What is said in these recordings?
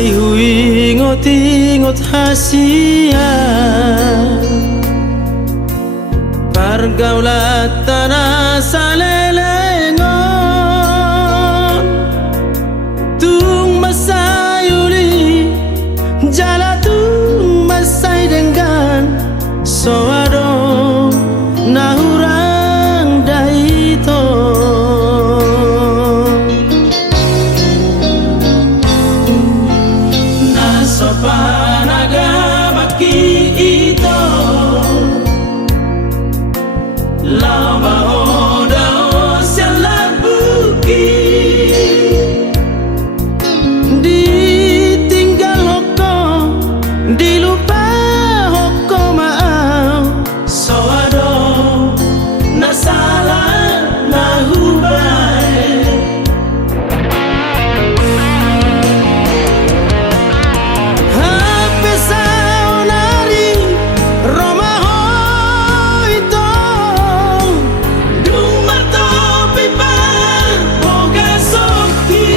Mai hui ngot hasia Pergaulat tanah salelengon Tung masayuli Jala tung masay dengan Soado nahurang daito Nasopanaga baki ito Lama oda siala buki Ditinggal hoko dilupa hoko maaf Soado nasalah nahubai Hape saunari Roma hoito Dung martopi par boga sokti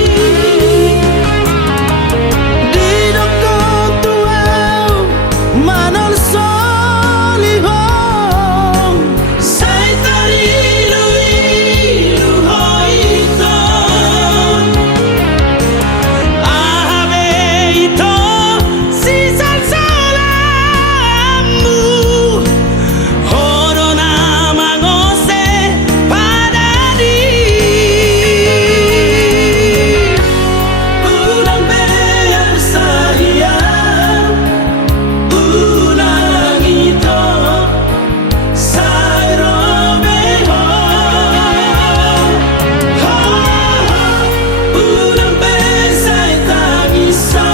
Di dokon tuau manol solihong Say tari lui luhoito Ahabe ito sisan salamu Horo na mangose padadi Ulang bayar saya Ulang ito Sayro beho Ulang besay tangiso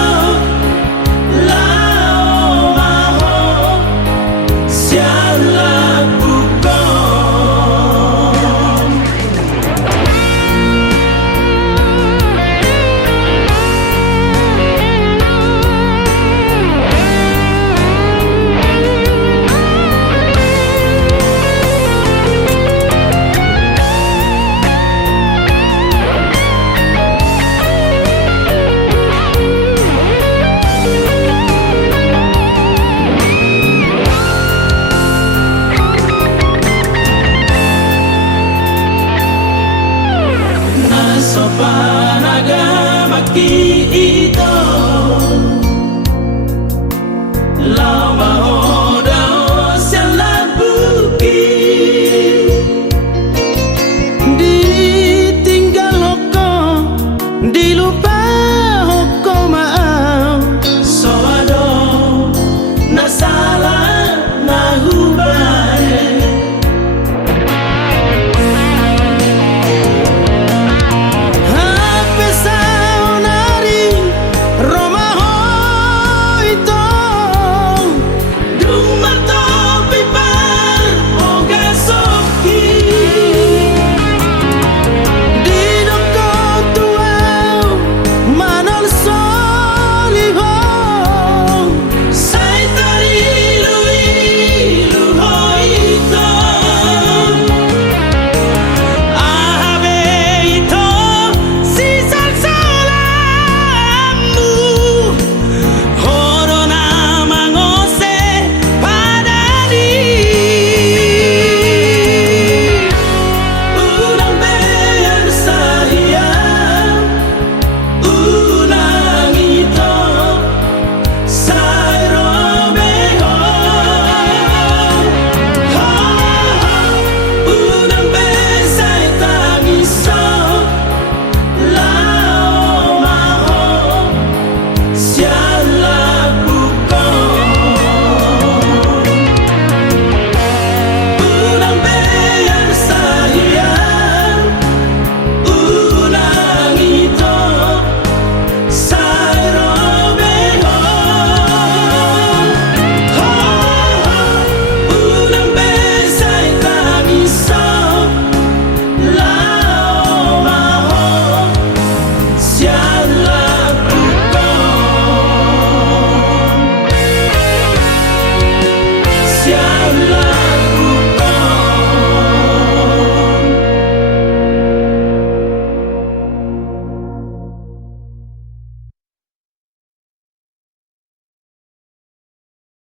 Lao maho Siala bukong Nasopanaga maki ito